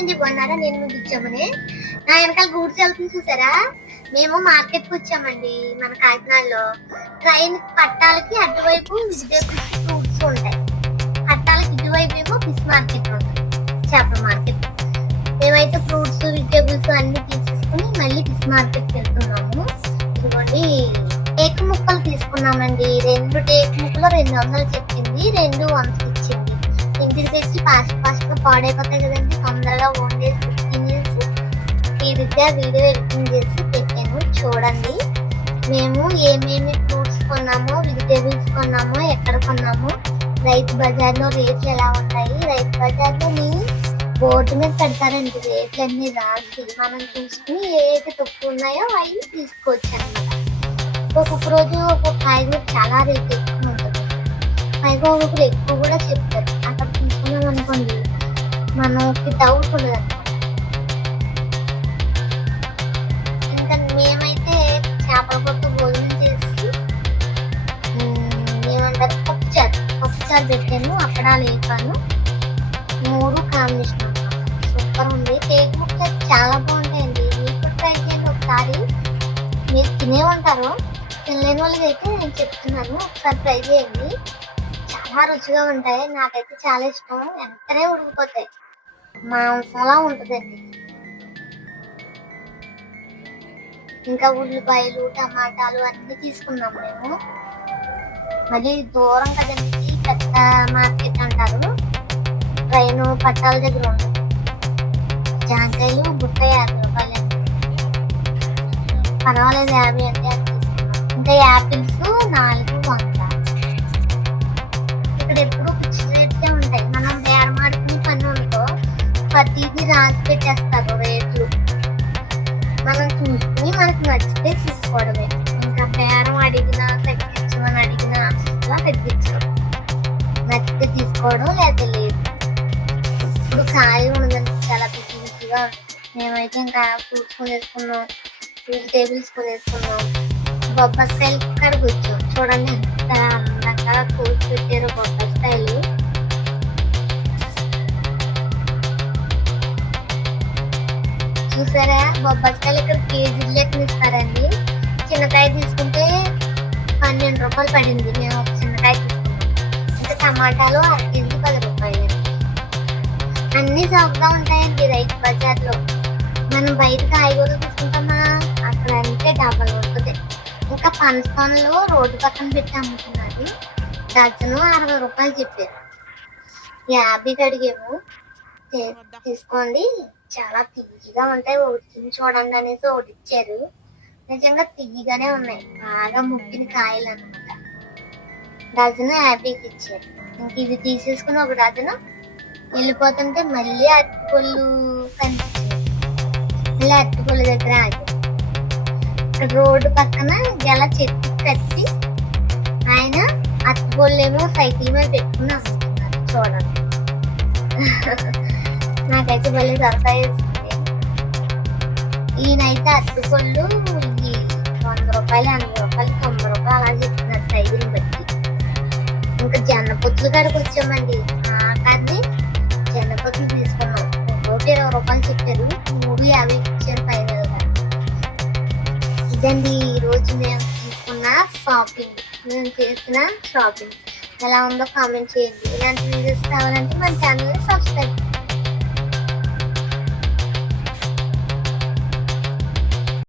అండి కొన్నారా నేను మీకు ఇచ్చామని. నా వెనకాల గూడ్స్ వెళ్తుంది చూసారా? మేము మార్కెట్కి వచ్చామండి మన కాకినాడలో. ట్రైన్ పట్టాలకి అటువైపు వెజిటేబుల్స్ ఫ్రూట్స్ ఉంటాయి. పట్టాలకి ఇటువైపు ఏమో ఫిష్ మార్కెట్ ఉంటుంది చేపల మార్కెట్. మేమైతే ఫ్రూట్స్ వెజిటేబుల్స్ అన్ని తీసేసుకుని మళ్ళీ ఫిష్ మార్కెట్ వెళ్తున్నాము. ఇదిగోండి టేక్ ముక్కలు తీసుకున్నామండి. రెండు టేక్ ముక్కలు రెండు వందలు చెప్పింది రెండు వందలు ఇంటికి తెచ్చి ఫాస్ట్ ఫాస్ట్ పాడైపోతాయి కదండి. తొందరగా ఓన్ డేస్ చేసి ఈ తీరిగ్గా వీడియో ఎడిటింగ్ చేసి పెట్టాను. చూడండి. మేము ఏమేమి ఫ్రూట్స్ కొన్నాము వెజిటేబుల్స్ కొన్నాము ఎక్కడ కొన్నాము రైతు బజార్లో రేట్లు ఎలా ఉంటాయి? రైతు బజార్లో మీ బోర్డు మీద పెడతారండి రేట్లు అన్ని రాసి. మనం చూసుకుని ఏదైతే తక్కువ ఉన్నాయో అవి తీసుకోవచ్చు అనమాట ఒక్కొక్క రోజు ఒక్కొక్క కాయ చాలా రేట్ ఎక్కువ ఉంటుంది పైగా ఒక్కొక్కరు ఎక్కువ కూడా చెప్తారు. మనకి డౌట్ ఉండదు. ఇంకా మేమైతే చేపల కొట్టు భోజనం చేసి ఏమంటారు పప్పు చారు పప్పు చారు పెట్టాను అక్కడ లేపాను. మూడు కాంబినేషన్ సూపర్ ఉంది. కేక్ ముక్క చాలా బాగుంటాయండి. మీకు ట్రై చేయండి ఒకసారి. మీరు తినే ఉంటారు. తినలేని వాళ్ళకి అయితే నేను చెప్తున్నాను. ఒకసారి ట్రై చేయండి. చాలా రుచిగా ఉంటాయి. నాకైతే చాలా ఇష్టం. వెంటనే ఉడికిపోతాయి. మాంసంలా ఉంటుందండి ఇంకా ఉల్లిపాయలు టమాటాలు అన్ని తీసుకున్నాం మేము. మళ్ళీ దూరం కదండి పెద్ద మార్కెట్ అంటారు. ట్రైన్ పట్టాల దగ్గర ఉంటుంది. జాంకాయలు గుట్ట యాభై రూపాయలు పర్వాలేదు యాభై అంటే అది తీసుకున్నాం. ఇంకా యాపిల్స్ నాలుగు ప్రతిదీ రాసి పెట్టేస్తారు రేట్లు. మనం చూసుకుని మనకు నచ్చితే తీసుకోవడమే. ఇంకా బేరం అడిగినా తగ్గించమని అడిగినా అసలు తగ్గించడం. నచ్చితే తీసుకోవడం లేదా లేదు. ఇప్పుడు ఖాళీ ఉండదండి చాలా బిజీ బిజీగా మేమైతే ఇంకా ఫ్రూట్స్ కొనేసుకున్నాం వెజిటేబుల్స్ కొనేసుకున్నాం. బొబ్బస్కాయలు ఇక్కడికి వచ్చాం చూడండి ఎంత అందంగా కోసి చూసారా బొబ్బస్కాయలు ఇక్కడ కేజీ లెక్కన ఇస్తారండి చిన్నకాయ తీసుకుంటే పన్నెండు రూపాయలు పడింది. మేము ఒక చిన్నకాయ తీసుకున్నాం. ఇంకా టమాటాలు అర కేజీ పది రూపాయలు. అన్ని చౌకగా ఉంటాయండి రైతు బజార్లో. మనం బయట కాయగూరలు తీసుకుంటామా? అక్కడ అంటే డబల్ ఉంటుంది. ఇంకా పనసపండ్లు రోడ్డు పక్కన పెట్టి అమ్ముతున్నారు. డజను అరవై రూపాయలు చెప్పారు. యాభైకి అడిగాము. తీసుకోండి. చాలా తియ్యగా ఉంటాయి. ఒకటి చూడండి అనేసి ఒకటి ఇచ్చారు. నిజంగా తియ్యగానే ఉన్నాయి. బాగా ముక్కిన కాయలు అన్నమాట డజను హ్యాపీకి ఇచ్చారు. ఇంక ఇది తీసేసుకుని ఒక డజను వెళ్ళిపోతుంటే మళ్ళీ అరటిపళ్ళు కనిపించాయి. మళ్ళీ అరటిపళ్ళు దగ్గర ఆగి రోడ్డు పక్కన గెల చెట్టు కట్టి ఆయన అరటిపళ్ళు ఏమో సైకిల్ మీద పెట్టుకున్నాం నాకైతే మళ్ళీ సర్ప్రైజ్ ఈయనైతే ఈయనైతే అరటిపళ్ళు ఈ వంద రూపాయలు ఎనభై రూపాయలు తొంభై రూపాయలు అలా చెప్తున్నారు సైజుని బట్టి. ఇంకా జొన్న పొత్తులు కాడికి వచ్చామండి. కానీ జొన్న పొత్తులు తీసుకున్నాం. ఒకటి ఇరవై రూపాయలు చెప్పారు. మూడు యాభై ఇచ్చారు ఫైనల్గా ఇదండి ఈరోజు మేము తీసుకున్న షాపింగ్. మేము చేసిన షాపింగ్. ఎలా ఉందో కామెంట్ చేయండి. ఇలాంటి వీడియోస్ కావాలంటే మన ఛానల్ సబ్స్క్రైబ్